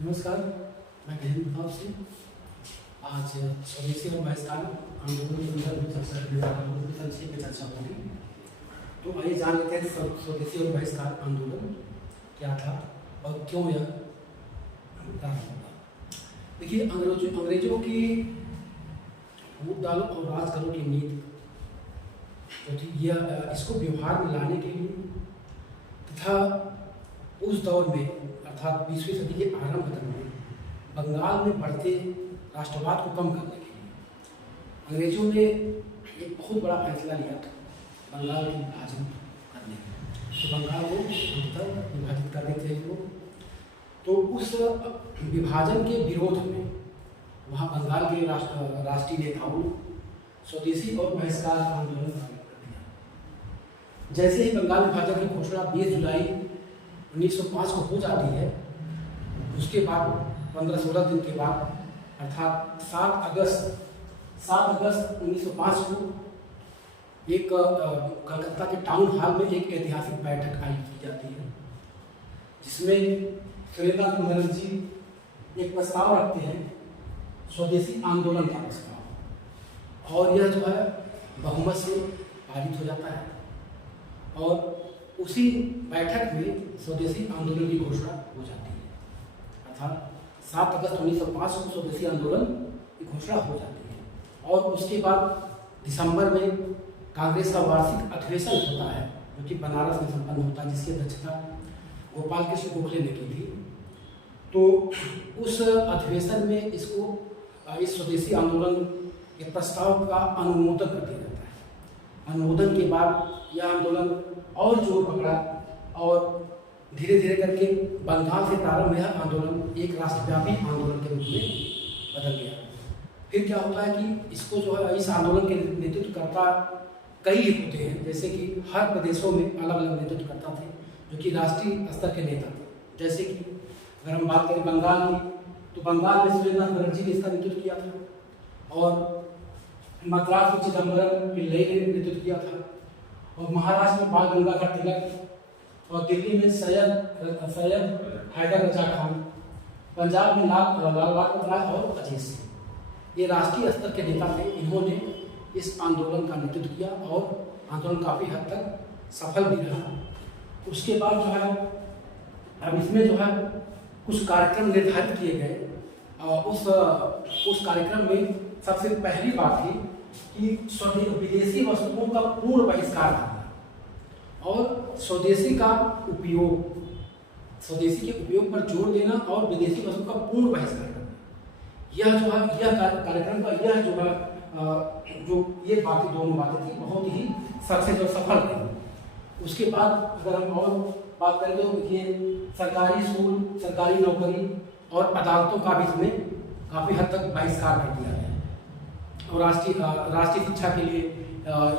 नमस्कार, मैं गजेंद्र प्रताप सिंह। आज स्वदेशी और बहिष्कार आंदोलन के अंदर चर्चा करने जा रहा हूँ। संक्षेप में चर्चा होगी। तो आइए जान लेते हैं कि स्वदेशी और बहिष्कार आंदोलन क्या था और क्यों यह प्रारंभ हुआ। देखिए, अंग्रेजों की फूट डालो और राज करो की नीति जो थी, यह इसको व्यवहार में लाने के लिए तथा उस दौर में अर्थात 20वीं सदी के आरंभ में बंगाल में बढ़ते राष्ट्रवाद को कम करने के लिए अंग्रेजों ने एक बहुत बड़ा फैसला लिया बंगाल की विभाजन करने का। तो बंगाल को अंततः विभाजित कर देते हैं लोग। तो उस विभाजन के विरोध में वहाँ बंगाल के राष्ट्रीय नेताओं स्वदेशी और बहिष्कार आंदोलन कर दिया। जैसे ही बंगाल विभाजन की घोषणा 20 जुलाई 1905 को हो जाती है, उसके बाद 15-16 दिन के बाद अर्थात 7 अगस्त 1905 को एक कलकत्ता के टाउन हॉल में एक ऐतिहासिक बैठक आयोजित की जाती है, जिसमें सूर्यकांत बनर्जी एक प्रस्ताव रखते हैं, स्वदेशी आंदोलन का प्रस्ताव, और यह जो है बहुमत से पारित हो जाता है। और उसी बैठक में स्वदेशी आंदोलन की घोषणा हो जाती है, अर्थात 7 अगस्त 1905 को स्वदेशी आंदोलन की घोषणा हो जाती है। और उसके बाद दिसंबर में कांग्रेस का वार्षिक अधिवेशन होता है, जो कि बनारस में संपन्न होता है, जिसकी अध्यक्षता गोपाल कृष्ण गोखले ने की थी। तो उस अधिवेशन में इस स्वदेशी आंदोलन के प्रस्ताव का अनुमोदन कर दिया जाता है। अनुमोदन के बाद यह आंदोलन और जोर पकड़ा और धीरे धीरे करके बंगाल से प्रारंभ यह आंदोलन एक राष्ट्रव्यापी आंदोलन के रूप में बदल गया। फिर क्या होता है कि इसको जो है, इस आंदोलन के नेतृत्वकर्ता कई होते हैं, जैसे कि हर प्रदेशों में अलग अलग नेतृत्वकर्ता थे जो कि राष्ट्रीय स्तर के नेता थे। जैसे कि अगर हम बात करें बंगाल की, तो बंगाल में सूर्यकांत बनर्जी ने इसका नेतृत्व किया था, और मद्रास में चिदम्बरम पिल्लई ने नेतृत्व किया था, और महाराष्ट्र में बाल गंगाधर तिलक, और दिल्ली में सैयद हैदर रजा खान, पंजाब में लाल लाजपत राय और अजीत सिंह, ये राष्ट्रीय स्तर के नेता थे। इन्होंने इस आंदोलन का नेतृत्व किया और आंदोलन काफ़ी हद तक सफल भी रहा। उसके बाद जो है, अब इसमें जो है कुछ कार्यक्रम निर्धारित किए गए। उस कार्यक्रम में सबसे पहली बात थी कि विदेशी वस्तुओं का पूर्ण बहिष्कार करना और स्वदेशी के उपयोग पर जोर देना और विदेशी वस्तुओं का पूर्ण बहिष्कार करना। यह जो है, यह कार्यक्रम का यह जो है जो ये बातें, दोनों बातें थी, बहुत ही सक्सेस और सफल रही। उसके बाद अगर हम और बात करें तो ये सरकारी स्कूल, सरकारी नौकरी और अदालतों का भी इसमें काफ़ी हद तक बहिष्कार कर दिया गया। और राष्ट्रीय शिक्षा के लिए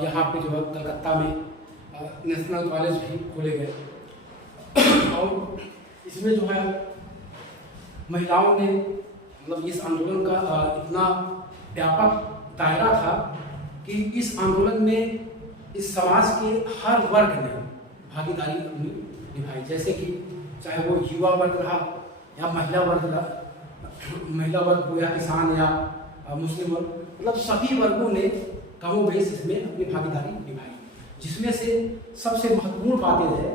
यहाँ पे जो है कलकत्ता में नेशनल कॉलेज भी खोले गए। और इसमें जो है महिलाओं ने, मतलब इस आंदोलन का इतना व्यापक दायरा था कि इस आंदोलन में इस समाज के हर वर्ग ने भागीदारी अपनी निभाई। जैसे कि चाहे वो युवा वर्ग रहा या महिला वर्ग हो या किसान या मुस्लिम वर्ग, मतलब सभी वर्गों ने कमोबेश इसमें अपनी भागीदारी निभाई। जिसमें से सबसे महत्वपूर्ण बात यह है,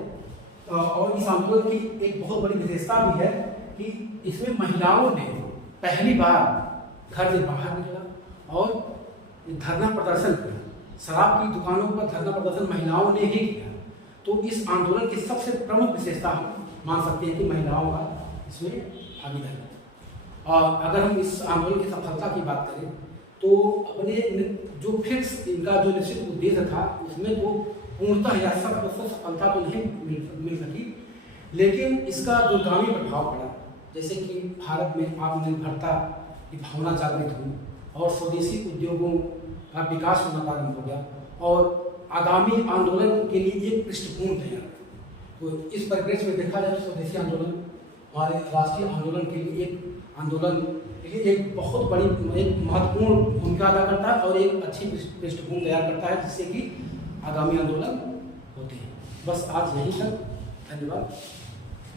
और इस आंदोलन की एक बहुत बड़ी विशेषता भी है, कि इसमें महिलाओं ने पहली बार घर से बाहर निकला और धरना प्रदर्शन किया। शराब की दुकानों पर धरना प्रदर्शन महिलाओं ने ही किया। तो इस आंदोलन की सबसे प्रमुख विशेषता हम मान सकते हैं कि महिलाओं का इसमें भागीदारी। और अगर हम इस आंदोलन की सफलता की बात करें तो अपने जो फिक्स इनका जो निश्चित उद्देश्य था, उसमें तो पूर्णतः या 100% सफलता तो नहीं मिल सकी, लेकिन इसका दूरगामी प्रभाव पड़ा। जैसे कि भारत में आत्मनिर्भरता की भावना जागृत हुई और स्वदेशी उद्योगों का विकास होना प्रारंभ हो गया, और आगामी आंदोलन के लिए एक पृष्ठभूमि तैयार। तो इस परिप्रेक्ष्य में देखा जाए तो स्वदेशी आंदोलन हमारे राष्ट्रीय आंदोलन के लिए एक बहुत बड़ी, एक महत्वपूर्ण भूमिका अदा करता है और एक अच्छी पृष्ठभूमि तैयार करता है, जिससे कि आगामी आंदोलन होते हैं। बस आज यही तक, धन्यवाद।